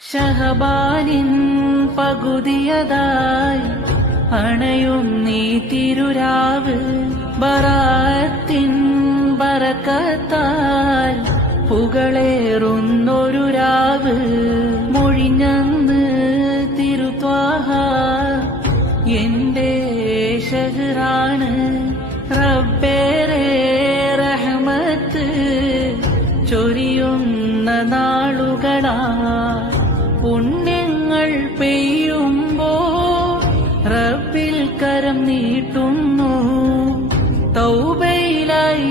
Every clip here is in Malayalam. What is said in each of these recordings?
ഷഹബാനിൻ പകുതിയതായി അണയും നീ തിരുരാവ് ബറാത്തിൻ ബറക്കത്താൽ പുകളേറുന്നൊരു രാവ് മൊഴിഞ്ഞന്ന് തിരുത്വാഹ എന്റെ ഷഹറാണ് റബ്ബേറെ റഹ്മത്ത് ചൊരിയുന്ന നാളുകളാ പുണ്യങ്ങൾ പെയ്യുമ്പോ റബ്ബിൽ കരം നീട്ടുന്നു തൗബയിലായുള്ളുരുകി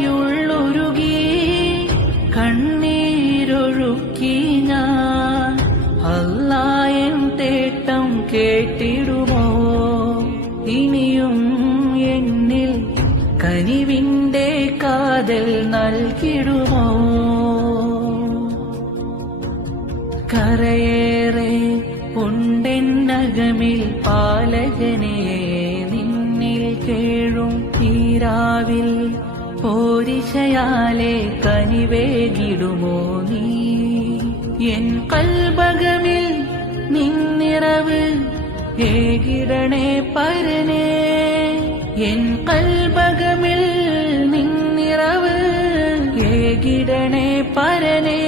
കണ്ണീരൊഴുക്കി ഞാൻ അല്ലാഹൻ തേട്ടം കേട്ടിടുമോ ഇനിയും എന്നിൽ കനിവിന്റെ കാതൽ നൽകിടുമോ കരയേറെ ഉണ്ടെന്നകമിൽ പാലകനെ നിന്നിൽ കേഴും തീരാവിൽ പോരിശയാലെ കനിവേകിടുമോ നീ എൻ കൽബകമിൽ നിന്നിറവ് ഏകിടണേ പരനേ എൻ കൽബകമിൽ നിന്നിറവ് ഏകിടണേ പരനേ